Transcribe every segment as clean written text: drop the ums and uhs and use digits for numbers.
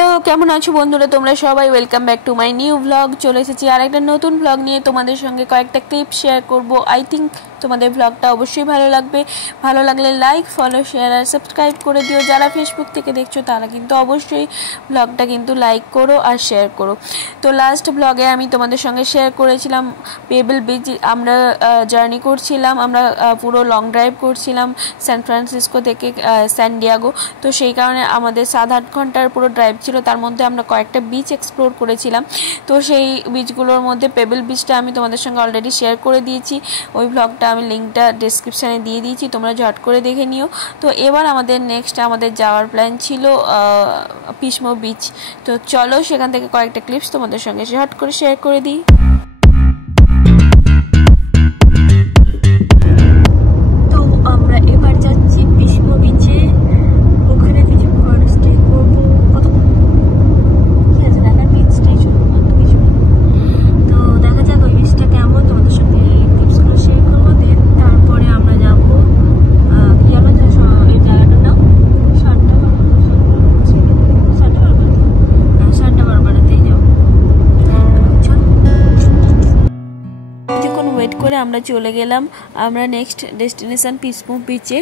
Hello, কেমন আছো বন্ধুরা তোমরা সবাই? Welcome back to my new blog. চলে এসেছি আর একটা নতুন ব্লগ নিয়ে। তোমাদের সঙ্গে কয়েকটা ক্লিপ শেয়ার করব। আই থিঙ্ক তোমাদের ব্লগটা অবশ্যই ভালো লাগবে। ভালো লাগলে লাইক, ফলো, শেয়ার আর সাবস্ক্রাইব করে দিও। যারা ফেসবুক থেকে দেখছো তারা কিন্তু অবশ্যই ব্লগটা কিন্তু লাইক করো আর শেয়ার করো। তো লাস্ট ব্লগে আমি তোমাদের সঙ্গে শেয়ার করেছিলাম পেবল বিচ আমরা জার্নি করছিলাম। আমরা পুরো লং ড্রাইভ করছিলাম সান ফ্রান্সিসকো থেকে স্যান ডিয়েগো। তো সেই কারণে আমাদের 7-8 ঘন্টার পুরো ড্রাইভ ছিল। তার মধ্যে আমরা কয়েকটা বিচ এক্সপ্লোর করেছিলাম। তো সেই বিচগুলোর মধ্যে পেবল বিচটা আমি তোমাদের সঙ্গে অলরেডি শেয়ার করে দিয়েছি। ওই ব্লগটা আমি লিঙ্কটা ডেসক্রিপশানে দিয়ে দিয়েছি, তোমরা ঝট করে দেখে নিও। তো এবার আমাদের যাওয়ার প্ল্যান ছিল পিসমো বিচ। তো চলো সেখান থেকে কয়েকটা ক্লিপস তোমাদের সঙ্গে ঝট করে শেয়ার করে দিই। ওয়েট করে আমরা চলে গেলাম আমরা নেক্সট ডেস্টিনেশন পিসমো বিচে।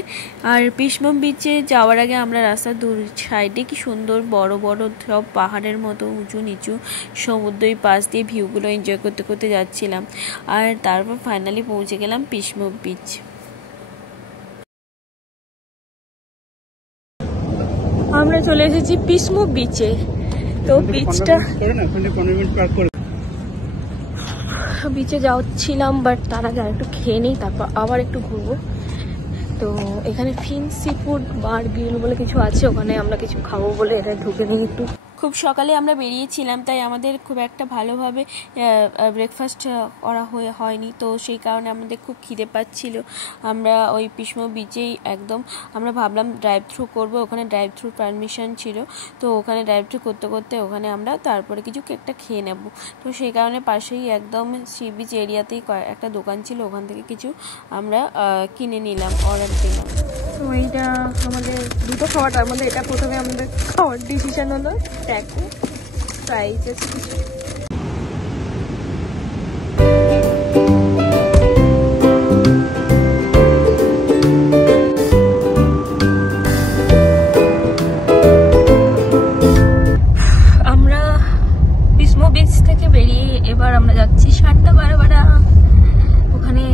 আর পিসমো বিচে যাওয়ার আগে আমরা রাস্তার দু সাইডে কি সুন্দর বড় বড় সব পাহাড়ের মতো উঁচু নিচু সমুদ্রের পাশ দিয়ে ভিউগুলো এনজয় করতে করতে যাচ্ছিলাম। আর তারপর ফাইনালি পৌঁছে গেলাম পিসমো বিচ। আমরা চলে এসেছি পিসমো বিচে। তো বিচে যাচ্ছিলাম, বাট তার আগে একটু খেয়ে নিই, তারপর আবার একটু ঘুরবো। তো এখানে ফিন্স সি ফুড বার গ্রিল বলে কিছু আছে, ওখানে আমরা কিছু খাবো বলে এটা ঢুকে নিই একটু। খুব সকালে আমরা বেরিয়েছিলাম, তাই আমাদের খুব একটা ভালোভাবে ব্রেকফাস্ট করা হয়নি। তো সেই কারণে আমাদের খুব খিদে পাচ্ছিল। আমরা ওই পিসমো বিচেই একদম আমরা ভাবলাম ড্রাইভ থ্রু করবো, ওখানে ড্রাইভ থ্রু পারমিশন ছিল। তো ওখানে ড্রাইভ থ্রু করতে করতে ওখানে আমরা তারপরে কিছু একটা খেয়ে নেব। তো সেই কারণে পাশেই একদম সি বিচ এরিয়াতেই একটা দোকান ছিল, ওখান থেকে কিছু আমরা কিনে নিলাম, অর্ডার দিলাম। তো এইটা আমাদের দুটো খাওয়া, তার মধ্যে এটা প্রথমে আমাদের খাওয়ার ডিসিশন হলো। ট্যাকো প্রাইস আছে কিছু। আমরা পিসমো বিচ থেকে বেরিয়ে এবার আমরা যাচ্ছি সান্টা বারবারা। ওখানে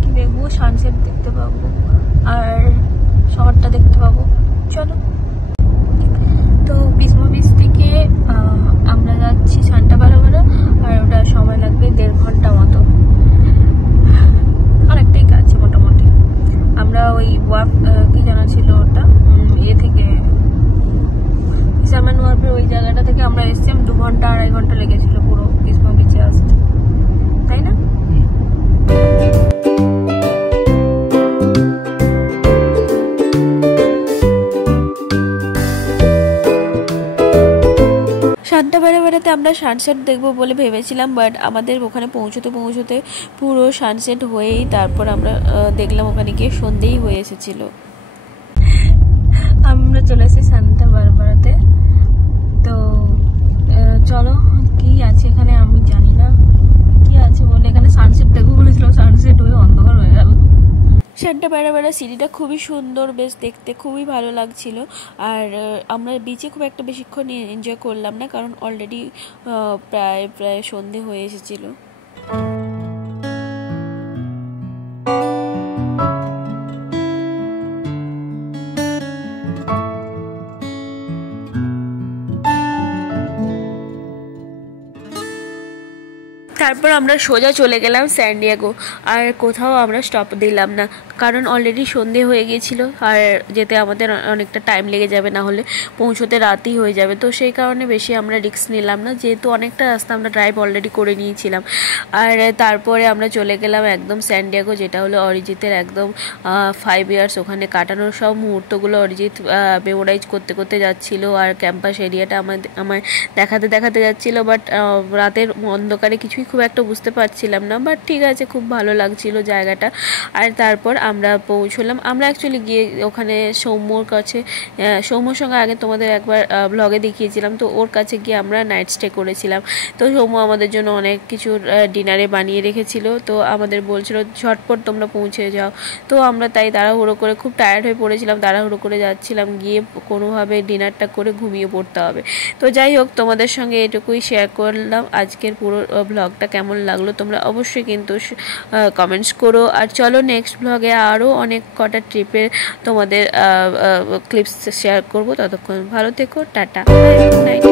কি দেখবো, সানসেট দেখতে পাবো আর শহরটা দেখতে পাবো। চলো। তো পিসমো বিচ থেকে আমরা যাচ্ছি সান্টা বারবারা, আর ওটা সময় লাগবে 1.5 ঘন্টা মতো, অনেকটাই কাছে মোটামুটি। আমরা ওই ওয়াক কি জানা ছিল ওটা থেকে সামান ওয়ার্পের ওই জায়গাটা থেকে আমরা এসেছিলাম। 2 ঘন্টা 2.5 ঘন্টা লেগেছিল পুরো পিসমো বিচে আসতে, তাই না? সান্টা বারবারাতে আমরা সানসেট দেখবো বলে ভেবেছিলাম, বাট আমাদের ওখানে পৌঁছতে পৌঁছতে পুরো সানসেট হয়েই তারপর আমরা দেখলাম ওখানে গিয়ে সন্ধেই হয়ে এসেছিল। আমরা চলে এসেছি সান্টা বারবারাতে। তো চলো, কি আছে এখানে আমি জানি না কি আছে বলে। এখানে সানসেট দেখবো বলেছিলাম, সানসেট হয়ে অন্ধকার হয়ে গেল। সান্টা বারবারা সিটিটা খুবই সুন্দর, বেশ দেখতে খুবই ভালো লাগছিল। আর আমরা বিচে খুব একটা বেশিক্ষণ এনজয় করলাম না, কারণ অলরেডি প্রায় সন্ধে হয়ে এসেছিল। তারপর আমরা সোজা চলে গেলাম স্যান ডিয়েগো। আর কোথাও আমরা স্টপ দিলাম না, কারণ অলরেডি সন্ধে হয়ে গিয়েছিল আর যেতে আমাদের অনেকটা টাইম লেগে যাবে, না হলে পৌঁছতে রাতই হয়ে যাবে। তো সেই কারণে বেশি আমরা রিস্ক নিলাম না, যেহেতু অনেকটা রাস্তা আমরা ড্রাইভ অলরেডি করে নিয়েছিলাম। আর তারপরে আমরা চলে গেলাম একদম স্যান ডিয়েগো, যেটা হলো অরিজিতের একদম 5 ইয়ার্স ওখানে কাটানোর সব মুহূর্তগুলো অরিজিৎ মেমোরাইজ করতে করতে যাচ্ছিলো। আর ক্যাম্পাস এরিয়াটা আমার দেখাতে যাচ্ছিলো, বাট রাতের অন্ধকারে কিছুই খুব একটা বুঝতে পারছিলাম না, বাট ঠিক আছে, খুব ভালো লাগছিল জায়গাটা। আর তারপর আমরা পৌঁছলাম। আমরা অ্যাকচুয়ালি গিয়ে ওখানে সৌম্যর কাছে, সৌম্যর সঙ্গে আগে তোমাদের একবার ব্লগে দেখিয়েছিলাম, তো ওর কাছে গিয়ে আমরা নাইট স্টে করেছিলাম। তো সৌম্য আমাদের জন্য অনেক কিছু ডিনারে বানিয়ে রেখেছিল, তো আমাদের বলছিল ঝটপট তোমরা পৌঁছে যাও। তো আমরা তাই তাড়াহুড়ো করে, খুব টায়ার্ড হয়ে পড়েছিলাম, তাড়াহুড়ো করে যাচ্ছিলাম, গিয়ে কোনোভাবে ডিনারটা করে ঘুমিয়ে পড়তে হবে। তো যাই হোক, তোমাদের সঙ্গে এটুকুই শেয়ার করলাম। আজকের পুরো ব্লগটা কেমন লাগলো তোমরা অবশ্যই কিন্তু কমেন্টস করো। আর চলো নেক্সট ব্লগে আরও অনেক কটা ট্রিপের তোমাদের ক্লিপস শেয়ার করবো। ততক্ষণ ভালো থেকো, টাটা, গুড নাইট।